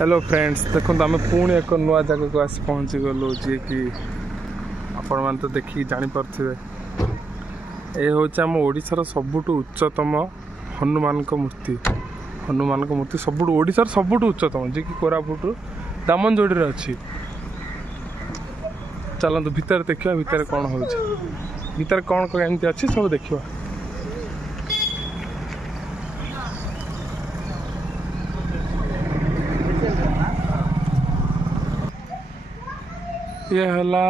Hello friends देखो आम पुणी एक नुआ जगह को आसी पहुँची गलु जी कि आपण मैंने तो देखिए जापे ये हूँ आम ओडार सबुठ उच्चतम हनुमान मूर्ति सबुठ ओडार सबुठ उच्चतम जी कि कोरापुट दामनजोड़ी अच्छी। चलतु भितर देखा भितर कौन हो भितर कौन कमी अच्छी सब देखा। ये हला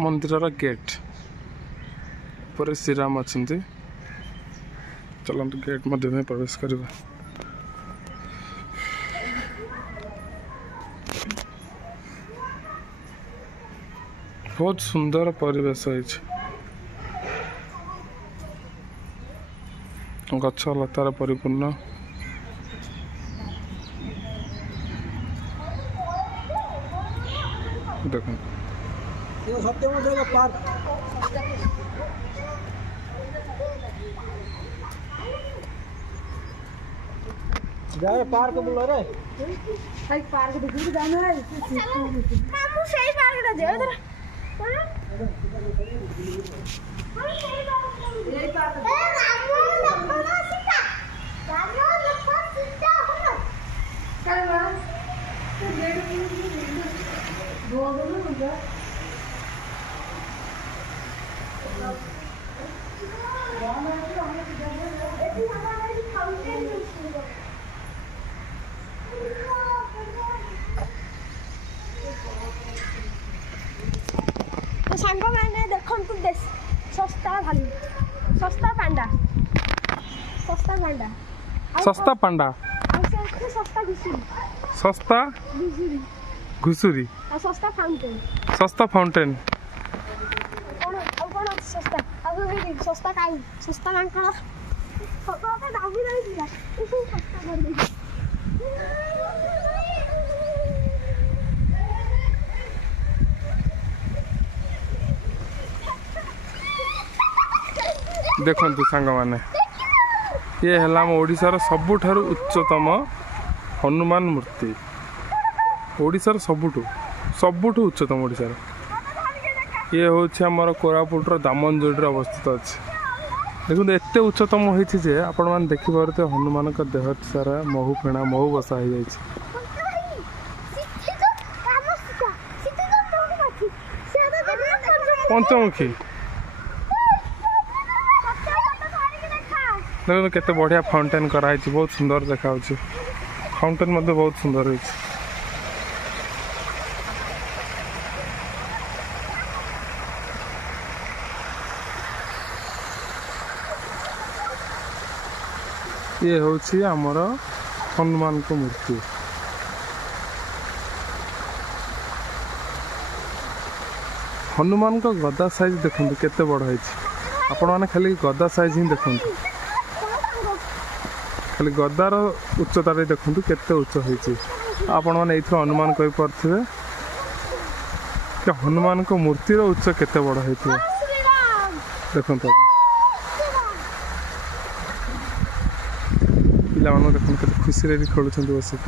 मंदिर गेट पर श्रीराम अच्छा। चलते गेट मध्य में प्रवेश करवा। बहुत सुंदर परिवेश गछ लतार परिपूर्ण। देखो पार्क बुला रे भाई पार्क देखि जाना है मामू सही पार्क दा जे उधर यही पार्क ए मामू लखना सीता मामू लखना सीता हो चल ना तो गेट दो दो ना सांग मैंने देखो सस्ता भालू सस्ता पांडा सस्ता पांडा सस्ता घुसुरी सस्ता घुसुरी सस्ता फाउंटेन कौन सस्ता सस्ता काई सस्ता मांकड़ सब दाबी रही सस्ता कर दे। देखु सांग मैंने ये है ओडिशार सबुठारु उच्चतम हनुमान मूर्ति ओडिशार सबुठु उच्चतम ओडिशार ये हूँ आमर कोरापुटर दामनजोड़ी अवस्थित अच्छे। देखो एत उच्चतम होती जे आपण मैंने देखिपे हनुमान देह सारा महू फेणा महू बसा हो जाए। पंचमुखी देखो केते बढ़िया फाउंटेन कराई बहुत सुंदर देखा फाउंटेन मध्य बहुत सुंदर है। ये हूँ आमर हनुमान को मूर्ति हनुमान को गदा साइज देखते केते बड़ है आपण मैंने खाली गदा साइज ही देखते खाली गदार उच्चता देखते केते उच्च होती आपण मैंने ये अनुमान करें कि हनुमान को मूर्तिर उच्च केते बड़ है देखते पिला देखते खुशी भी खेलुंट बसिक